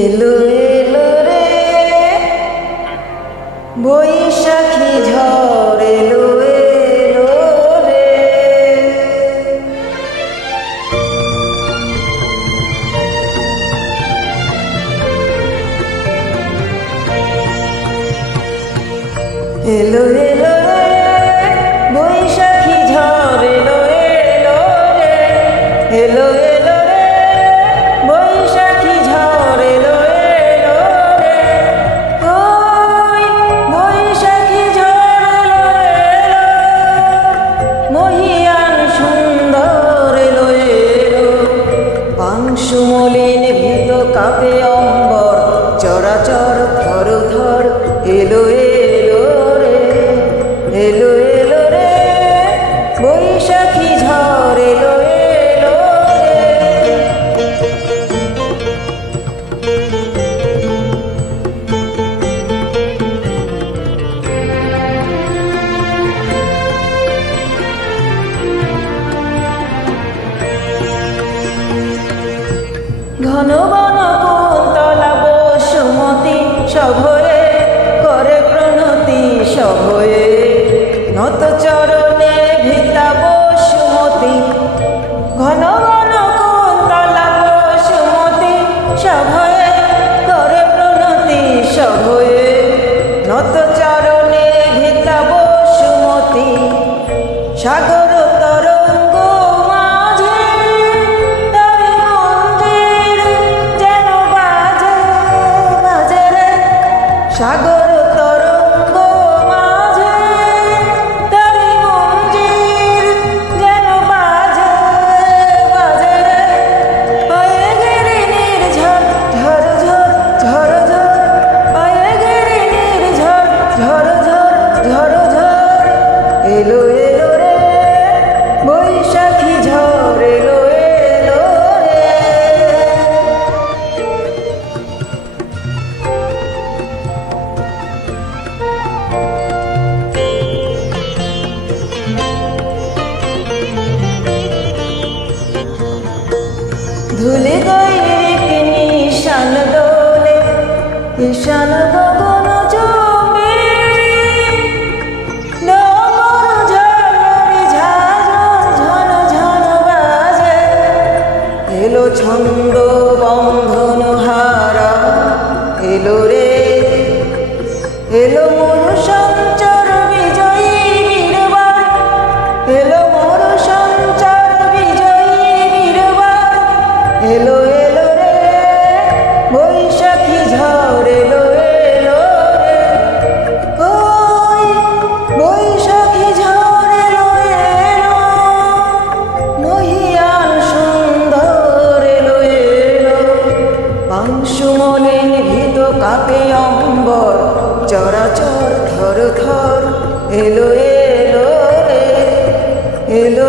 এলো এলো রে বৈশাখী ঝড় এলো এলো রে। এলো এলো রে বৈশাখী ঝড় এলো এলো রে। এলো এলো রে বৈশাখী ঝড় এলো এলো রে। ওই বৈশাখী ঝড় এলো এলো মহিয়ান সুন্দর এলো এলো। পাংশু মলিন ভীত কাঁপে অম্বর চরাচর থর থর এলো এলো রে। এলো এলো রে বৈশাখী ঝড় এলো এলো রে। ঘন বন কুন্তলা বসুমতী সভয়ে করে প্রণতি সভয়ে নত চরণে ভিতা বসুমতী। ঘন বন কুন্তলা বসুমতী সভয়ে করে প্রণতি সভয়ে নত চরণে ভিতা বসুমতী। সাগর তরঙ্গ মাঝে তার মন্দির যেন বাজে বাজে রে। সাগর তরঙ্গ মাঝে তার মন্দির যেন বাজে বাজে রে। পায়ে গেরে নির্ঝর ঝর ঝর ঝর ঝর পায়ে গেরে নির্ঝর ঝর ঝর ঝর ঝর। এলো এলো রে বৈশাখী ঝড় এলো এলো রে। ধুলি গৈরিক নিশান দোলে ঈশান গগন জমে। ডমর ঝালরি ঝাঁঝর ঝন ঝন বাজে। এলো ছন্দ বন্ধন হারা এলো রে। এলো মরু সঞ্চার বিজয়ী বীরবার। এলো মরু সঞ্চার বিজয়ী বীরবার। এলো এলো রে বৈশাখী ঝড় এলো এলো রে। ওই বৈশাখী ঝড় এলো এলো মহিয়ান সুন্দর এলো এলো। পাংশু মলিন ভীত কাঁপে অম্বর চরাচর থর থর এলো এলো রে। এলো